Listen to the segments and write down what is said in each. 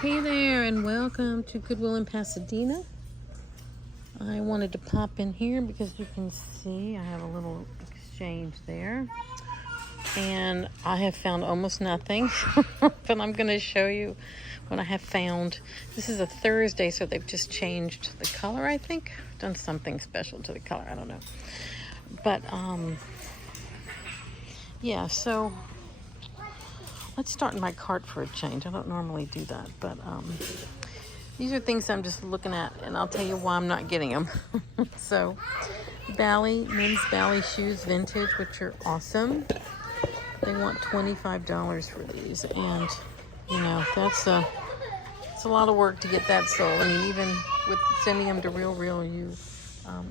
Hey there, and welcome to Goodwill in Pasadena. I wanted to pop in here because you can see I have a little exchange there. And I have found almost nothing, but I'm going to show you what I have found. This is a Thursday, so they've just changed the color, I think. Done something special to the color, I don't know. But, yeah, so let's start in my cart for a change. I don't normally do that, but these are things I'm just looking at, and I'll tell you why I'm not getting them. So, men's Bally shoes, vintage, which are awesome. They want $25 for these, and you know it's a lot of work to get that sold. I mean, even with sending them to Real, you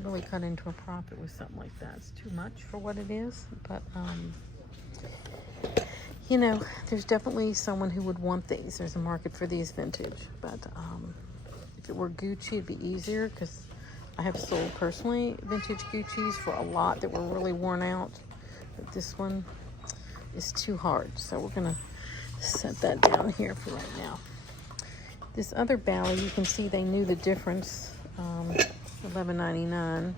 really cut into a profit with something like that. It's too much for what it is, but you know, there's definitely someone who would want these. There's a market for these vintage, but if it were Gucci, it'd be easier because I have sold personally vintage Gucci's for a lot that were really worn out. But this one is too hard, so we're gonna set that down here for right now. This other Bally, you can see they knew the difference. $11.99,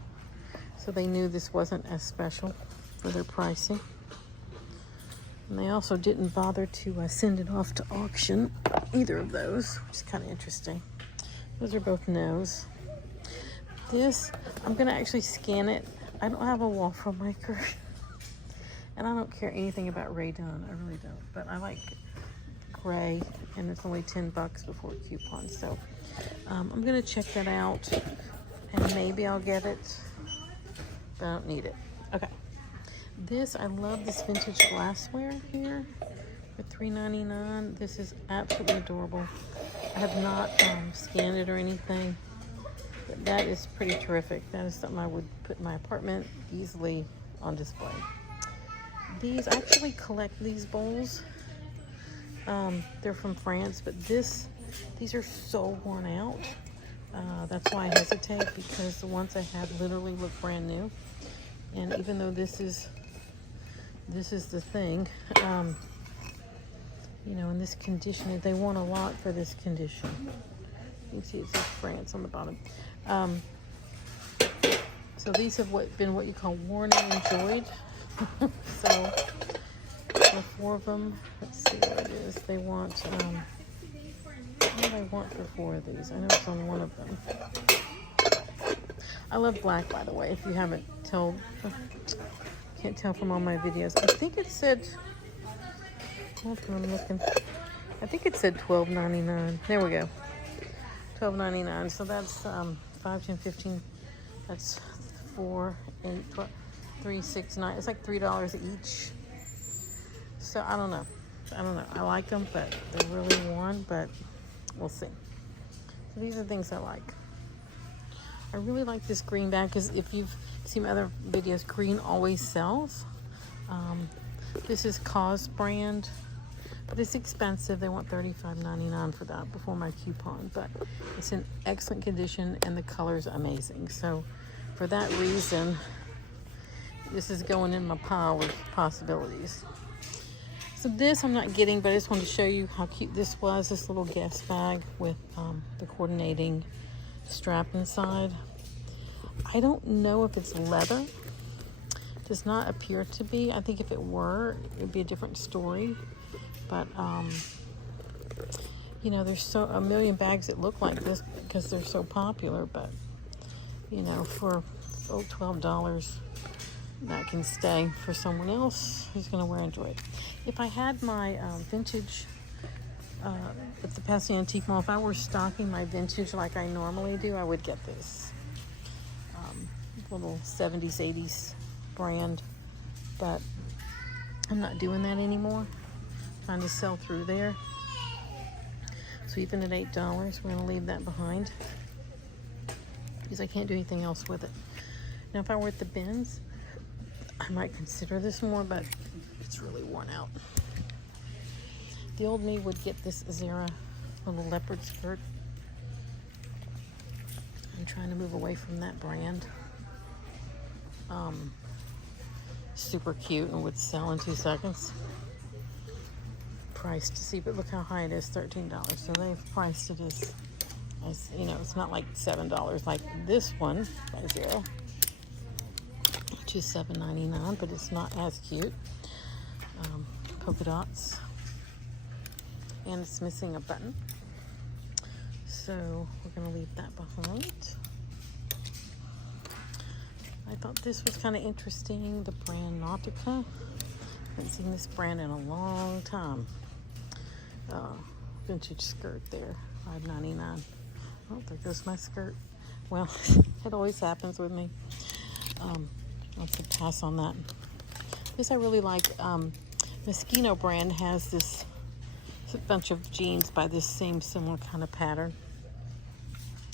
so they knew this wasn't as special for their pricing. And they also didn't bother to send it off to auction, either of those, which is kind of interesting. Those are both no's. This, I'm going to actually scan it. I don't have a waffle maker. And I don't care anything about Ray Dunn. I really don't. But I like gray, and it's only $10 before coupon. So I'm going to check that out, and maybe I'll get it. But I don't need it. Okay. This, I love this vintage glassware here for $3.99. This is absolutely adorable. I have not scanned it or anything, but that is pretty terrific. That is something I would put in my apartment easily on display. These, I actually collect these bowls. They're from France, but these are so worn out. That's why I hesitate, because the ones I had literally look brand new. And even though this is the thing, you know, in this condition, they want a lot for this condition. You can see it says France on the bottom. So these have been what you call worn and enjoyed. So the four of them, let's see what it is. They want, what do they want for four of these? I know it's on one of them. I love black, by the way, if you haven't can't tell from all my videos. I think it said, hold on, I'm looking. I think it said $12.99. There we go. $12.99. So that's 5, 10, 15. That's 4, 8, 12, 3, 6, 9. It's like $3 each. So I don't know. I like them, but they're really worn, but we'll see. So these are things I like. I really like this green bag because if you've seen my other videos, green always sells. This is COS brand, but it's expensive. They want $35.99 for that before my coupon, but it's in excellent condition and the color's amazing. So for that reason, this is going in my pile of possibilities. So this I'm not getting, but I just wanted to show you how cute this was. This little guest bag with the coordinating strap inside. I don't know if it's leather. Does not appear to be. I think if it were, it would be a different story. But you know, there's a million bags that look like this because they're so popular. But you know, for $12, that can stay for someone else who's going to wear and enjoy it. If I had my vintage at the Pasadena Antique Mall, if I were stocking my vintage like I normally do, I would get this little 70s, 80s brand, but I'm not doing that anymore. I'm trying to sell through there. So even at $8, we're going to leave that behind because I can't do anything else with it. Now, if I were at the bins, I might consider this more, but it's really worn out. The old me would get this Zara little leopard skirt. I'm trying to move away from that brand. Super cute and would sell in 2 seconds. priced to see, but look how high it is, $13. So they've priced it as you know, it's not like $7 like this one by Zero, which is $7.99, but it's not as cute. Polka dots, and it's missing a button, so we're going to leave that behind. I thought this was kind of interesting, the brand Nautica. Haven't seen this brand in a long time. Vintage skirt there, $5.99. Oh, there goes my skirt. Well, it always happens with me. I'll have to pass on that. This I really like. Moschino brand has this bunch of jeans by this same similar kind of pattern.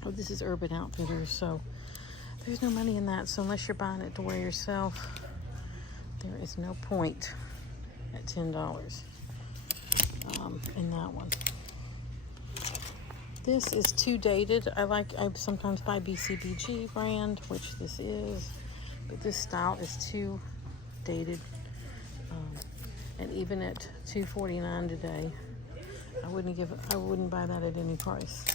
Oh, this is Urban Outfitters, so there's no money in that. So unless you're buying it to wear yourself, there is no point at $10 in that one. This is too dated. I sometimes buy BCBG brand, which this is, but this style is too dated. And even at $2.49 today, I wouldn't buy that at any price.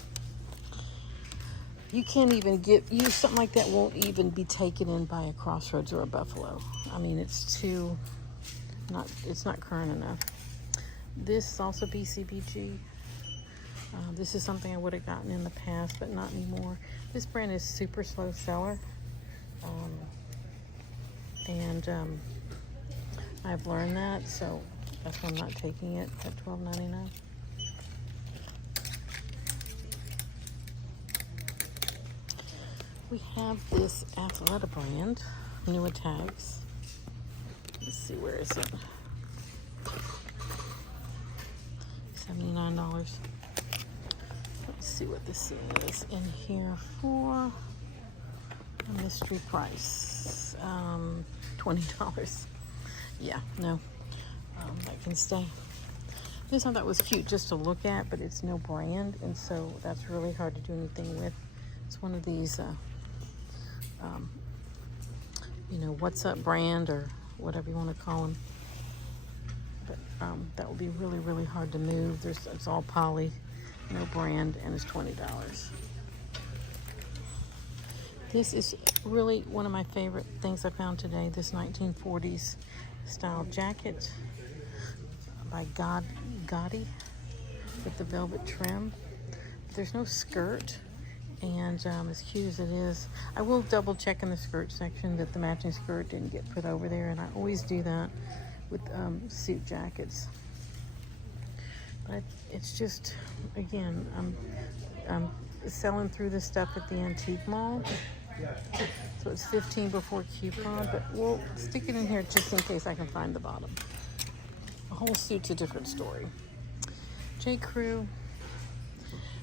You can't even use something like that. Won't even be taken in by a Crossroads or a Buffalo. I mean, it's not current enough. This is also BCBG. This is something I would have gotten in the past, but not anymore. This brand is super slow seller, and I've learned that, so that's why I'm not taking it at $12.99. We have this Athleta brand, newer tags. Let's see, where is it? $79. Let's see what this is in here for a mystery price. $20. Yeah, no, that can stay. This one I thought was cute just to look at, but it's no brand, and so that's really hard to do anything with. It's one of these, you know, what's up brand or whatever you want to call them. But that will be really, really hard to move. It's all poly, no brand, and it's $20. This is really one of my favorite things I found today. This 1940s style jacket by Gotti with the velvet trim. There's no skirt, and as cute as it is, I will double check in the skirt section that the matching skirt didn't get put over there, and I always do that with suit jackets. But it's just, again, I'm selling through this stuff at the antique mall, so it's $15 before coupon, but we'll stick it in here just in case I can find the bottom. A whole suit's a different story. J. Crew.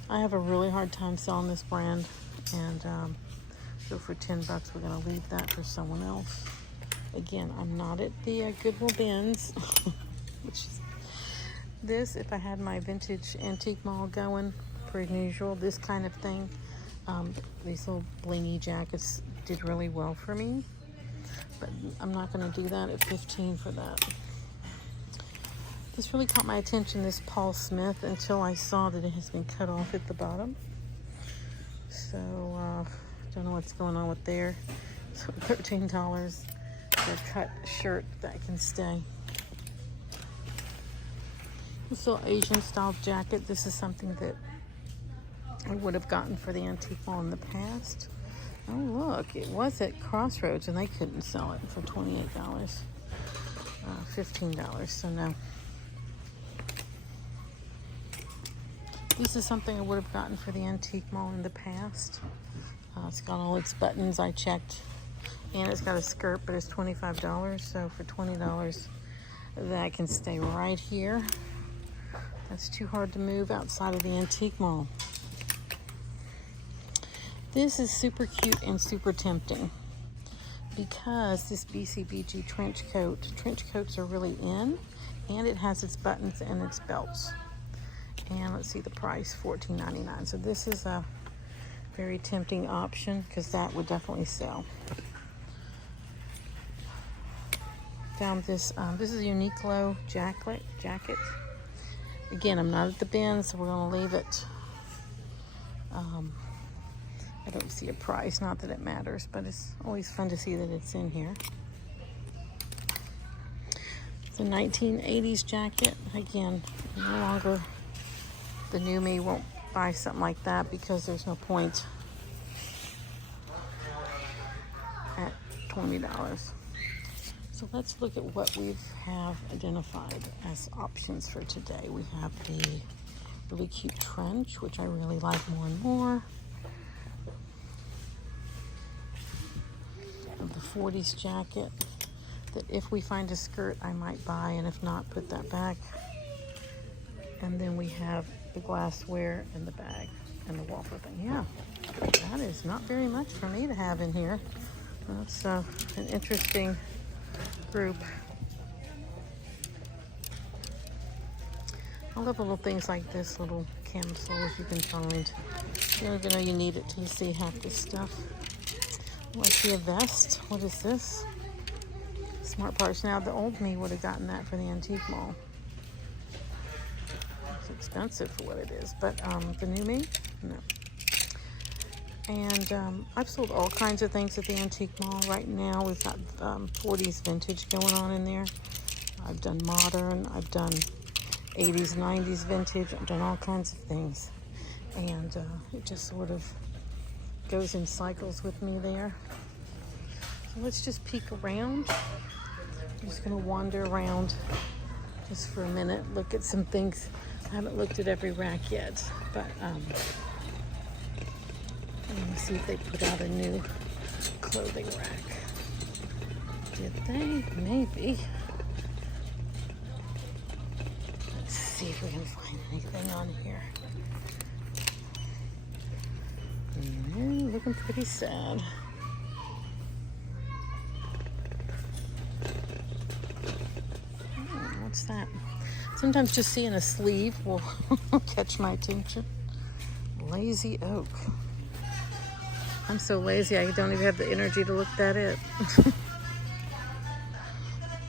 I have a really hard time selling this brand, and so for $10 we're going to leave that for someone else. Again, I'm not at the Goodwill bins, which is this. If I had my vintage antique mall going, per usual, this kind of thing, these little blingy jackets did really well for me, but I'm not going to do that at $15 for that. This really caught my attention, this Paul Smith, until I saw that it has been cut off at the bottom. So, don't know what's going on with there. So $13 for a cut shirt that can stay. This little Asian style jacket. This is something that I would have gotten for the antique mall in the past. Oh look, it was at Crossroads and they couldn't sell it for $28. $15, so no. This is something I would have gotten for the antique mall in the past. It's got all its buttons, I checked, and it's got a skirt, but it's $25, so for $20 that can stay right here. That's too hard to move outside of the antique mall. This is super cute and super tempting because this BCBG trench coats are really in, and it has its buttons and its belts. And let's see the price, $14.99. So this is a very tempting option because that would definitely sell. Found this, this is a Uniqlo jacket. Again, I'm not at the bin, so we're going to leave it. I don't see a price, not that it matters, but it's always fun to see that it's in here. It's a 1980s jacket. Again, no longer, the new me won't buy something like that because there's no point at $20. So let's look at what we have identified as options for today. We have the really cute trench, which I really like more and more. Of the 40s jacket that if we find a skirt I might buy, and if not, put that back. And then we have the glassware and the bag and the waffle thing. Yeah, that is not very much for me to have in here. That's an interesting group. I love little things like this, little camisoles you can find. You don't even know you need it till you see half this stuff. Oh, I see a vest. What is this? Smart Parts. Now, the old me would have gotten that for the antique mall. It's expensive for what it is, but the new me, no. And I've sold all kinds of things at the antique mall. Right now, we've got 40s vintage going on in there. I've done modern. I've done 80s, 90s vintage. I've done all kinds of things. And it just sort of goes in cycles with me there. So let's just peek around. I'm just going to wander around just for a minute, look at some things. I haven't looked at every rack yet, but let me see if they put out a new clothing rack. Did they? Maybe. Let's see if we can find anything on here. Looking pretty sad. What's that? Sometimes just seeing a sleeve will catch my attention. Lazy Oak. I'm so lazy I don't even have the energy to look that up.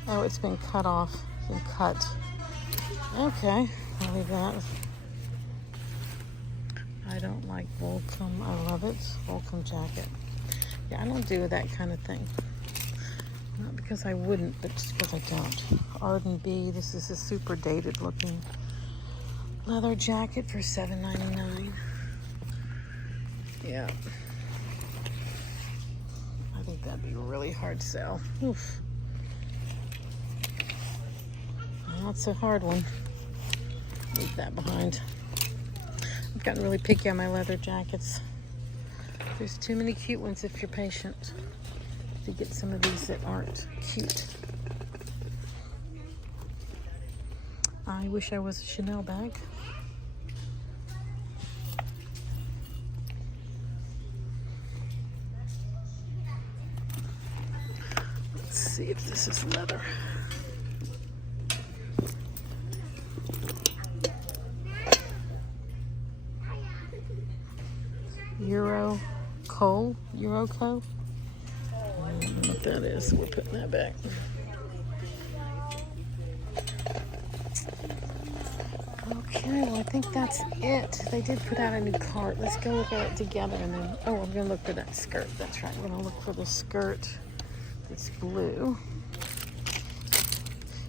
Oh, it's been cut off. It's been cut. Okay, I'll leave that. I don't like Volcom. I love it. Volcom jacket. Yeah, I don't do that kind of thing. Not because I wouldn't, but just because I don't. Arden B. This is a super dated looking leather jacket for $7.99. Yeah. I think that'd be a really hard sell. Oof. That's a hard one. Leave that behind. I've gotten really picky on my leather jackets. There's too many cute ones if you're patient to get some of these that aren't cute. I wish I was a Chanel bag. Let's see if this is leather. Euroco. I don't know what that is. We're putting that back. Okay, well, I think that's it. They did put out a new cart. Let's go look at it together, and then, oh, I'm going to look for that skirt. That's right. I'm going to look for the skirt that's blue.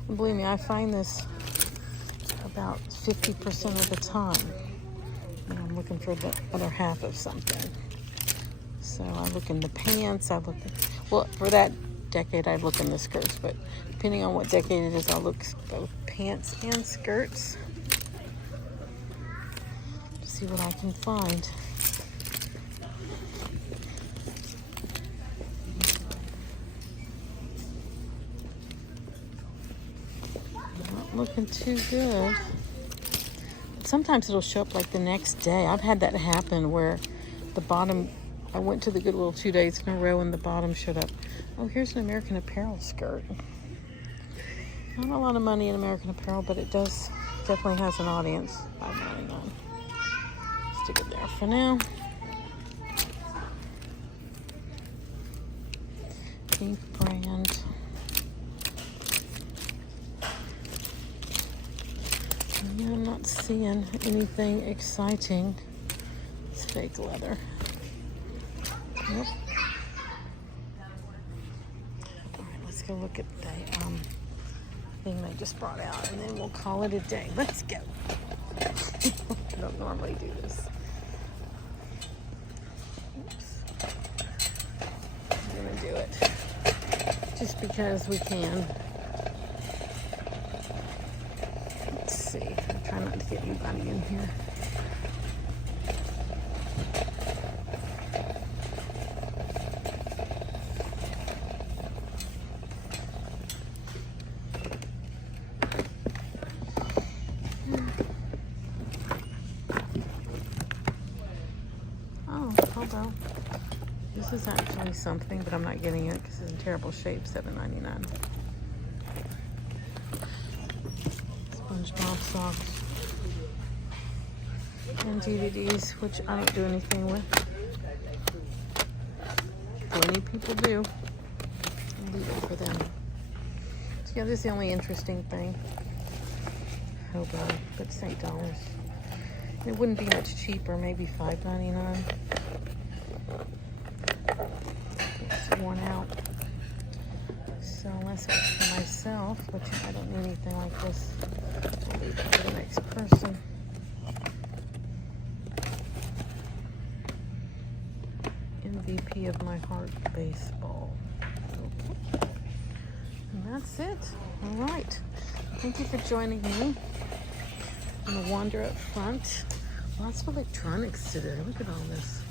And believe me, I find this about 50% of the time. And I'm looking for the other half of something. So I look in the pants. I look at, well, for that decade, I'd look in the skirts. But depending on what decade it is, I'll look both pants and skirts to see what I can find. Not looking too good. Sometimes it'll show up like the next day. I've had that happen where the bottom, I went to the Goodwill 2 days in a row and the bottom showed up. Oh, here's an American Apparel skirt. Not a lot of money in American Apparel, but it does, definitely has an audience. $5.99. Stick it there for now. Pink brand. Yeah, I'm not seeing anything exciting. It's fake leather. Nope. Alright, let's go look at the thing they just brought out, and then we'll call it a day. Let's go. I don't normally do this. Oops. I'm gonna do it just because we can. Let's see. I'm trying not to get anybody in here. Although this is actually something, but I'm not getting it because it's in terrible shape. $7.99. SpongeBob socks and DVDs, which I don't do anything with. Plenty of people do. I'll leave it for them. So yeah, this is the only interesting thing. Hobo, but it's $8. It wouldn't be much cheaper, maybe $5.99. It's worn out. So unless it's for myself, which I don't need anything like this, I'll leave it for the next person. MVP of my heart, baseball. Okay. And that's it. All right. Thank you for joining me. I'm gonna wander up front. Lots of electronics today. Look at all this.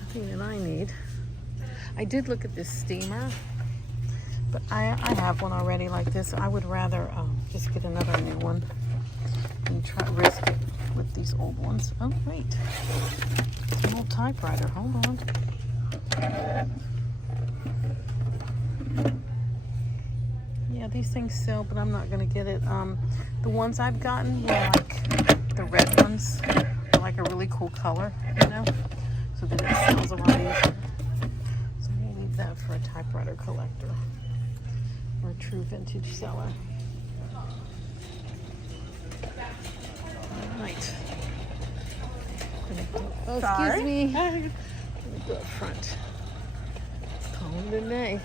Nothing that I need. I did look at this steamer, but I have one already like this. I would rather just get another new one and try risk it with these old ones. Oh wait, it's an old typewriter. Hold on. Yeah, these things sell, but I'm not gonna get it. The ones I've gotten were like the red ones, are like a really cool color, you know, so that it sells a lot easier. So I'm gonna leave that for a typewriter collector or a true vintage seller. All right. Oh, excuse me. Let me go up front. Call it a day.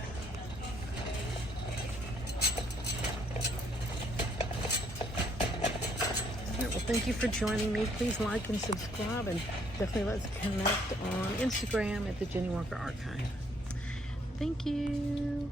Well, thank you for joining me. Please like and subscribe, and definitely let's connect on Instagram at the Jennie Walker Archive. Thank you.